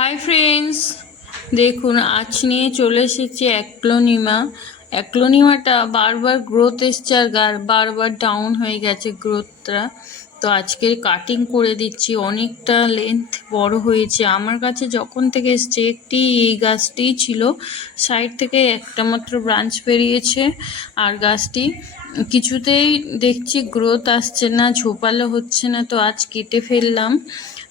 Hi friends দেখুন, আজ নিয়ে চলে এসেছি অ্যাক্লোনিমা। অ্যাক্লোনিমাটা বারবার গ্রোথ এসছে আর বারবার ডাউন হয়ে গেছে গ্রোথটা তো আজকে কাটিং করে দিচ্ছি। অনেকটা লেন্থ বড় হয়েছে। আমার কাছে যখন থেকে এসছে, একটি এই গাছটিই ছিল সাইড থেকে একটা মাত্র ব্রাঞ্চ বেরিয়েছে। আর গাছটি কিছুতেই দেখছি গ্রোথ আসছে না, ঝোপালো হচ্ছে না। তো আজ কেটে ফেললাম।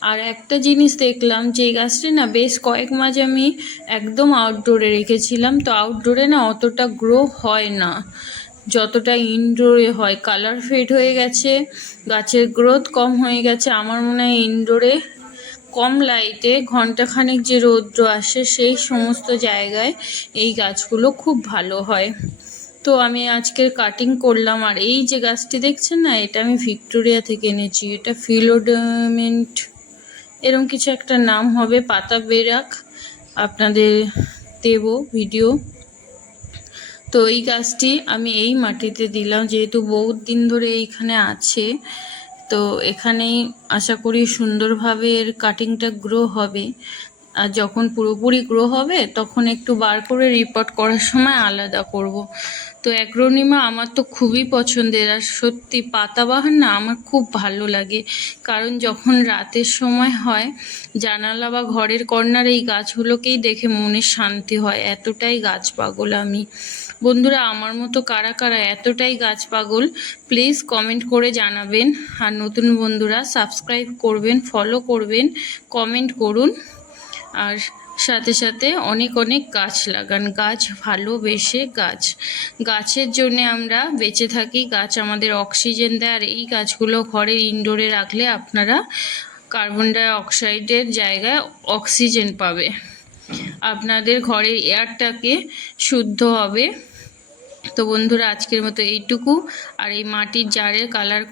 আর একটা জিনিস দেখলাম যে গাছটি না বেশ কয়েক মাস আমি একদম আউটডোরে রেখেছিলাম। তো আউটডোরে না অতটা গ্রো হয় না। যতটা ইনডোরে হয়। কালার ফেড হয়ে গেছে, গাছের গ্রোথ কম হয়ে গেছে। আমার মনে হয় ইনডোরে কম লাইটে ঘন্টাখানেক যে রৌদ্র আসে সেই সমস্ত জায়গায় এই গাছগুলো খুব ভালো হয়। তো আমি আজকের কাটিং করলাম। আর এই যে গাছটি দেখছেন না, এটা আমি ভিক্টোরিয়া থেকে এনেছি। এটা ফিলোডেমেন্ট এরকম কিছু একটা নাম হবে, পাতা বেরাক। আপনাদের দেব ভিডিও। তো এই গাছটি আমি এই মাটিতে দিলাম, যেহেতু বহুত দিন ধরে এইখানে আছে। তো এখানেই আশা করি সুন্দরভাবে এর কাটিংটা গ্রো হবে। আর যখন পুরোপুরি গ্রো হবে, তখন একটু বার করে রিপোর্ট করার সময় আলাদা করব। তো অ্যাগ্রোনিমা আমার তো খুবই পছন্দের। আর সত্যি পাতাবাহার না আমার খুব ভালো লাগে। কারণ যখন রাতের সময় হয়, জানালা বা ঘরের কর্নার এই গাছগুলোকেই দেখে মনে শান্তি হয়, এতটাই গাছ পাগল আমি। বন্ধুরা, আমার মতো কারা কারা এতটাই গাছ পাগল প্লিজ কমেন্ট করে জানাবেন। আর নতুন বন্ধুরা সাবস্ক্রাইব করবেন ফলো করবেন কমেন্ট করুন। আর সাথে সাথে অনেক অনেক গাছ লাগান। গাছ ভালোবেসে গাছ। গাছের জন্যে আমরা বেঁচে থাকি। গাছ আমাদের অক্সিজেন দেয়। আর এই গাছগুলো ঘরের ইনডোরে রাখলে আপনারা কার্বন ডাই অক্সাইডের জায়গায় অক্সিজেন পাবে। আপনাদের ঘরের এয়ারটাকে শুদ্ধ হবে। তো বন্ধুরা, আজকের মতো এইটুকু। আর এই মাটির জারের কালার